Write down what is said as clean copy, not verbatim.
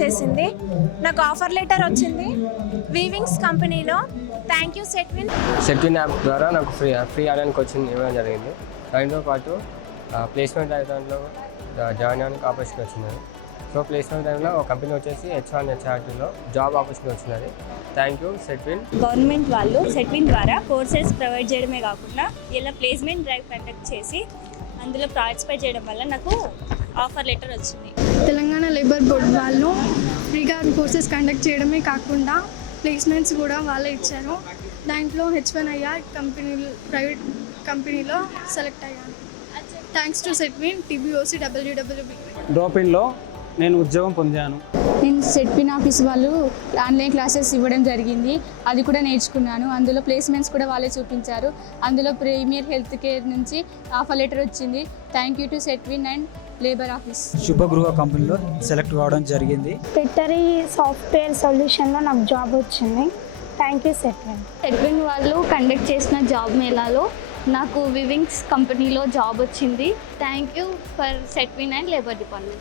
చేసింది. నాకు offer letter వచ్చింది వీవింగ్స్ కంపెనీలో. థ్యాంక్ యూ సెట్విన్ యాప్ ద్వారా నాకు ఫ్రీ ఆన్లైన్ కోచింగ్ ఇవ్వడం జరిగింది. దాంతో పాటు ప్లేస్మెంట్ దాంట్లో జాయిన్ అవ్వడానికి ఆపర్చునిటీ వచ్చింది. సో ప్లేస్మెంట్ టైంలో ఒక కంపెనీ వచ్చేసి H1 HRTలో జాబ్ ఆపర్చునిటీ వచ్చినది. Thank you Setwin. గవర్నమెంట్ వాళ్ళు సెట్విన్ ద్వారా కోర్సెస్ ప్రొవైడ్ చేయడమే కాకుండా ఇలా ప్లేస్మెంట్ డ్రైవ్ కండక్ట్ చేసి అందులో పార్టిసిపేట్ చేయడం వల్ల నాకు ఆఫర్ లెటర్ వచ్చింది. తెలంగాణ లేబర్ బోర్డ్ వాళ్ళు ఫ్రీగా కోర్సెస్ కండక్ట్ చేయడమే కాకుండా ప్లేస్మెంట్స్ కూడా వాళ్ళే ఇచ్చారు. దాంట్లో H1IR ప్రైవేట్ కంపెనీలో సెలెక్ట్ అయ్యాను. Thanks to Setwin TBOC WWB. డ్రాప్-ఇన్లో నేను ఉద్యోగం పొందాను. నేను సెట్విన్ ఆఫీస్ వాళ్ళు ఆన్లైన్ క్లాసెస్ ఇవ్వడం జరిగింది, అది కూడా నేర్చుకున్నాను. అందులో ప్లేస్మెంట్స్ కూడా వాళ్ళే చూపించారు. అందులో ప్రీమియర్ హెల్త్ కేర్ నుంచి ఆఫర్ లెటర్ వచ్చింది. Thank you to Setwin and labour office. Shubhagruha కంపెనీలో సెలెక్ట్ కావడం జరిగింది. పెటరీ సాఫ్ట్వేర్ సొల్యూషన్లో నాకు జాబ్ వచ్చింది. థ్యాంక్ యూ సెట్విన్ వాళ్ళు కండక్ట్ చేసిన జాబ్ మేళాలో నాకు వివింగ్స్ కంపెనీలో జాబ్ వచ్చింది. Thank you for Setwin and labour department.